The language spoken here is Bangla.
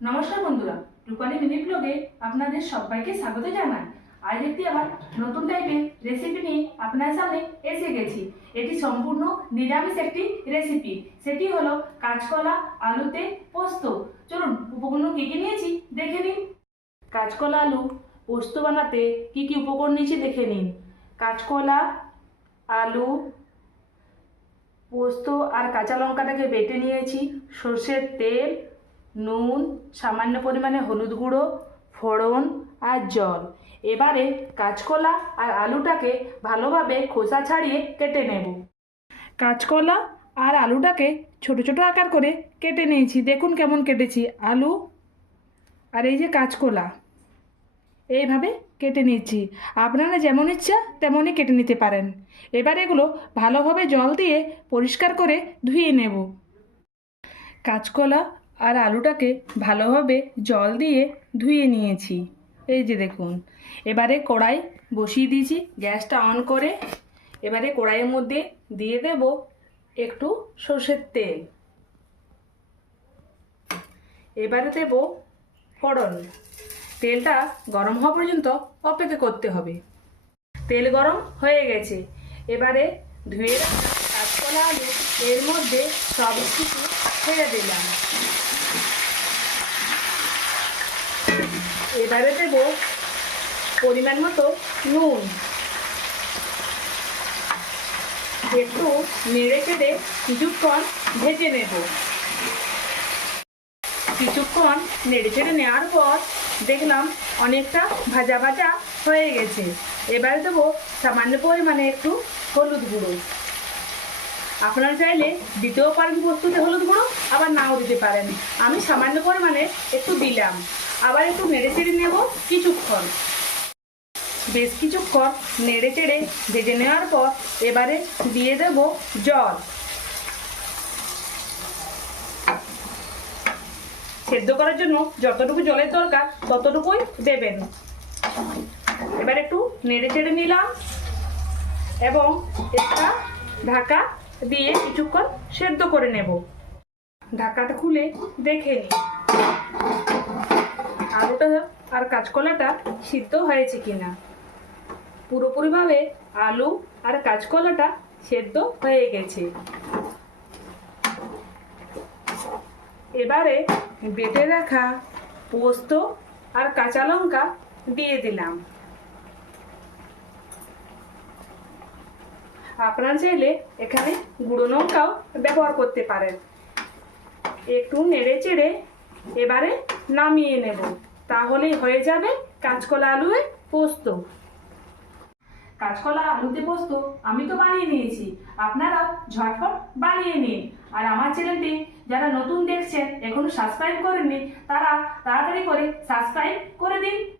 নমস্কার বন্ধুরা, রূপালী মিনি ব্লগে আপনাদের সবাইকে স্বাগত জানাই। আজ একটি আবার নতুন টাইপের রেসিপি নিয়ে আপনার সামনে এসে গেছি। এটি সম্পূর্ণ নিরামিষ একটি রেসিপি, সেটি হলো কাঁচকলা আলুতে পোস্ত। চলুন উপকরণ কি কি নিয়েছি দেখে নিন। কাঁচকলা আলু পোস্ত বানাতে কি কি উপকরণ নিয়েছি দেখে নিন। কাঁচকলা, আলু, পোস্ত আর কাঁচা লঙ্কাটাকে বেটে নিয়েছি, সর্ষের তেল, নুন, সামান্য পরিমাণে হলুদ গুঁড়ো, ফোড়ন আর জল। এবারে কাঁচকলা আর আলুটাকে ভালোভাবে খোসা ছাড়িয়ে কেটে নেব। কাঁচকলা আর আলুটাকে ছোট ছোট আকার করে কেটে নিয়েছি, দেখুন কেমন কেটেছি। আলু আর এই যে কাঁচকলা এইভাবে কেটে নিচ্ছি। আপনারা যেমন ইচ্ছা তেমনই কেটে নিতে পারেন। এবার এগুলো ভালোভাবে জল দিয়ে পরিষ্কার করে ধুয়ে নেব। কাঁচকলা আর আলুটাকে ভালোভাবে জল দিয়ে ধুয়ে নিয়েছি, এই যে দেখুন। এবারে কড়াই বসিয়ে দিয়েছি, গ্যাসটা অন করে। এবারে কড়াইয়ের মধ্যে দিয়ে দেব একটু সর্ষের তেল। এবারে দেব ফোড়ন। তেলটা গরম হওয়া পর্যন্ত অপেক্ষা করতে হবে। তেল গরম হয়ে গেছে। এবারে ধুয়ে রাখা কাঁচকলা আলু এর মধ্যে সব কিছু ছেড়ে দিলাম। এবারে দেব পরিমাণ মতো নুন। একটু নেড়ে চেড়ে কিছুক্ষণ ভেজে নেব। কিছুক্ষণ নেড়ে চেড়ে নেওয়ার পর দেখলাম অনেকটা ভাজা ভাজা হয়ে গেছে। এবারে দেবো সামান্য পরিমাণে একটু হলুদ গুঁড়ো। আপনারা চাইলে দিতেও পারেন পোস্ততে হলুদ গুঁড়ো, আবার নাও দিতে পারেন। আমি সামান্য পরিমাণে একটু দিলাম। আবার একটু নেড়ে চেড়ে নেব কিছুক্ষণ। বেশ কিছুক্ষণ নেড়ে চেড়ে ভেজে নেওয়ার পর এবারে দিয়ে দেব জল। সেদ্ধ করার জন্য যতটুকু জলের দরকার ততটুকুই দেবেন। এবার একটু নেড়ে চেড়ে নিলাম এবং একটা ঢাকা দিয়ে কিছুক্ষণ সেদ্ধ করে নেব। ঢাকাটা খুলে দেখে নিই আলুটা আর কাঁচকলাটা সিদ্ধ হয়েছে কিনা। পুরোপুরিভাবে আলু আর কাঁচকলাটা সেদ্ধ হয়ে গেছে। এবারে বেটে রাখা পোস্ত আর কাঁচা লঙ্কা দিয়ে দিলাম। আপনারা চাইলে এখানে গুঁড়ো লঙ্কাও ব্যবহার করতে পারেন। একটু নেড়ে চেড়ে এবারে নামিয়ে নেব, তাহলেই হয়ে যাবে কাঁচকলা আলুতে পোস্ত। কাঁচকলা আলুতে পোস্ত আমি তো বানিয়ে নিয়েছি, আপনারাও ঝটপট বানিয়ে নিন। আর আমার চ্যানেলটি যারা নতুন দেখছেন, এখনো সাবস্ক্রাইব করেননি, তারা তাড়াতাড়ি করে সাবস্ক্রাইব করে দিন।